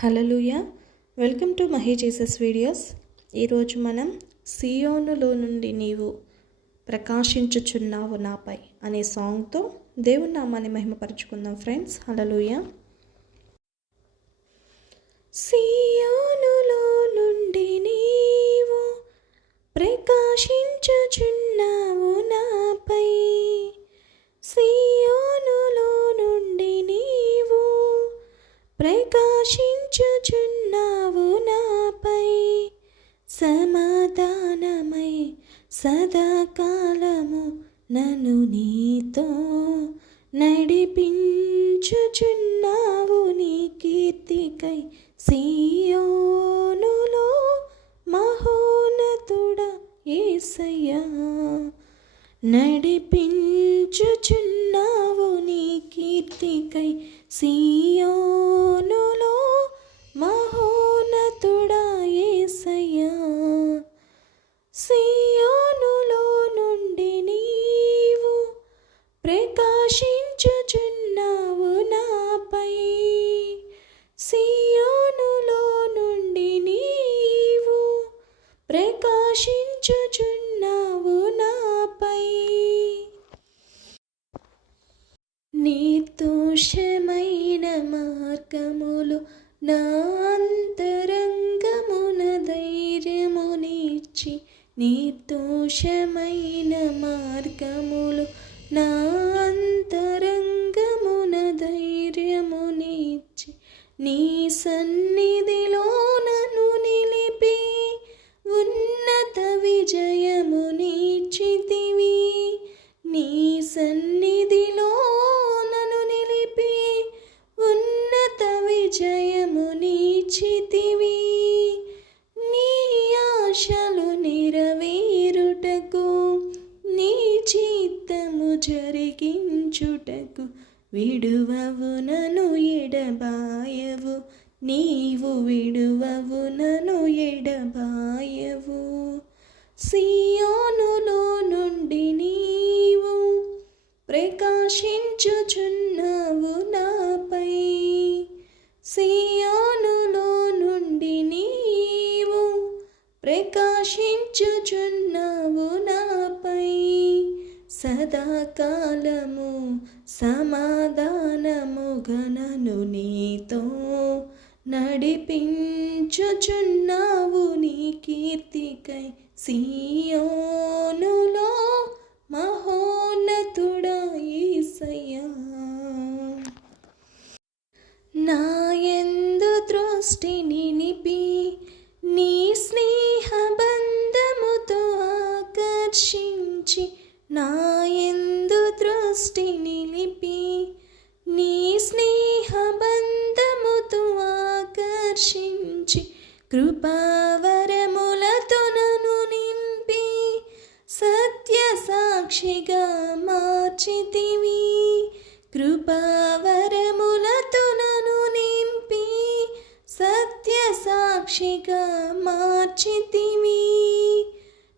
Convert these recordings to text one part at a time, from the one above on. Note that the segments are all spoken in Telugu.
Hallelujah. Welcome to Mahi Jesus videos. ఈరోజు మనం సియోనులో నుండి నీవు ప్రకాశించుచున్నావు నాపై అనే సాంగ్తో దేవుని నామాన్ని మహిమపరుచుకుందాం ఫ్రెండ్స్. హల్లెలూయా. సియోనులో నుండి నీవు ప్రకాశించుచున్నావు నాపై, సియోనులో నుండి నీవు ప్రకాశించుచున్నావు నాపై, సమాధానమై సదాకాలము నన్ను నీతో నడిపించుచున్నావు నీ కీర్తికై, సియోనులో మహోన్నతుడా యేసయ్యా. నడిపించుచున్నావు నీ కీర్తికై, సియోనులో మహోన్నతుడా యేసయ్యా. సియోనులో నుండి నీవు ప్రకాశించుచున్నావు నాపై, సియోనులో నుండి నీవు ప్రకాశించుచున్నావు నాపై. నిర్దోషమైన మార్గములు నా అంతరంగమున ధైర్యమునిచ్చి, నిర్దోషమైన మార్గములు నా అంతరంగమున ధైర్యమునిచ్చి, నీ సన్నిధిలో నన్ను నిలిపి ఉన్నత విజయమునిచ్చితివి. నీ సన్నిధిలో నన్ను నిలిపి ఉన్నత విజయమునిచ్చితివి. నీ ఆశలు నెరవేరుటకు, నీ చిత్తము జరిగించుటకు విడువవు నన్ను ఎడబాయవు, నీవు విడువవు నన్ను ఎడబాయవు. సియోనులో నుండి నీవు ప్రకాశించుచున్నావు నాపై, సియోనులో నుండి నీవు ప్రకాశించుచున్నావు నాపై, సదాకాలము సమాధానముగా నన్ను నీతో నడిపించుచున్నావు నీ కీర్తికై, సియోనులో మహోన్నతుడా యేసయ్యా. నా యందు దృష్టిని నిలిపి నీ స్నేహ బంధముతో ఆకర్షించి, నా యందు దృష్టిని నిలిపి నీ స్నేహ బంధముతో ఆకర్షించి, కృపావరములతో నన్ను నింపి సత్య సాక్షిగా మార్చితివి. కృపావరములతో నన్ను నింపి సత్య సాక్షిగా మార్చితివి.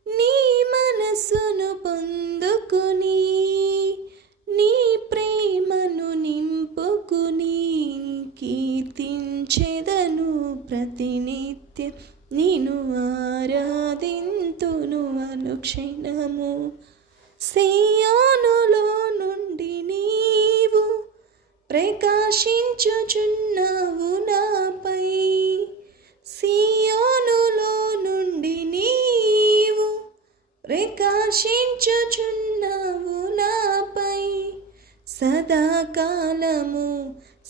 నీ మనసును పొందుకుని, నీ ప్రేమను నింపుకుని, కీర్తించెదను ప్రతినిత్యం, నేను ఆరాధింతును అనుక్షణము. సియోనులో నుండి నీవు ప్రకాశించుచున్నావు నాపై, సియోనులో నుండి నీవు ప్రకాశించుచున్నావు నాపై, సదాకాలము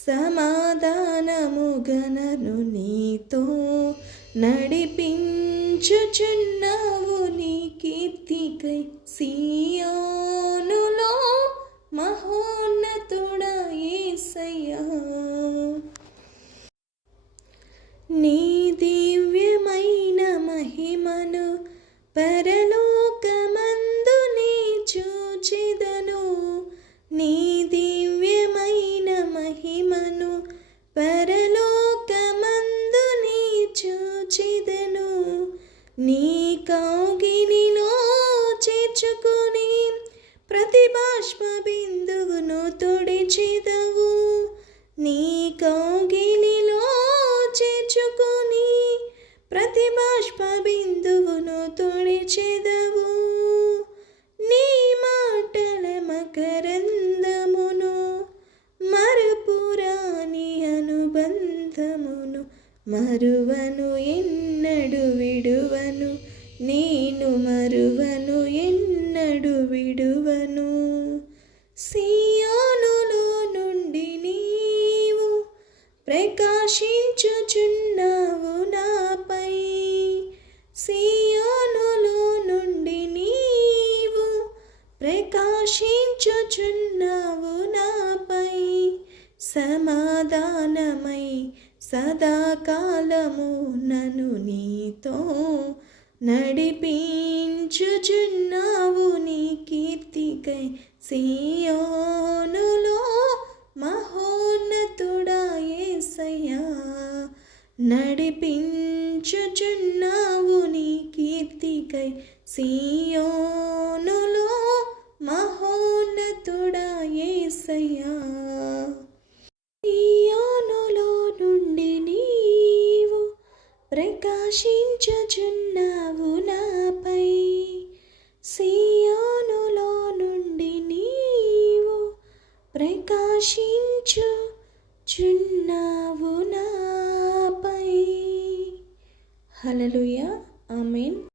సమాధానముగా నన్ను నీతో నడిపించుచున్నావు నీ కీర్తికై, సియోనులో మహోన్నతుడా యేసయ్యా. నీ దివ్యమైన మహిమను పరలోకమందు నీ చూచెదను, నీ దివ్యమైన మహిమను పరలోకమందు నీ చూచెదను. నీ కౌగిలిలో చేర్చుకుని ప్రతి బాష్ప బిందువును తుడిచెదవు, నీ కౌగిలిలో వ్రతమును మరువను ఎన్నడు విడువను, నేను మరువను ఎన్నడు విడువను. సియోనులో నుండి నీవు ప్రకాశించుచున్నావు నాపై, సియోనులో నుండి నీవు ప్రకాశించుచున్నావు నాపై. సమాధానమై సదాకాలము నన్ను నీతో నడిపించుచున్నావు నీ కీర్తికై. సియోనులో మహోన్నతుడా యేసయ్యా, నడిపించుచున్నావు నీ కీర్తికై. సియోనులో మహోన్నతుడా యేసయ్యా. సియోనులో నుండి నీవు ప్రకాశించుచున్నావు నాపై, సియోనులో నుండి నీవు ప్రకాశించుచున్నావు నాపై. హల్లెలూయా, ఆమేన్.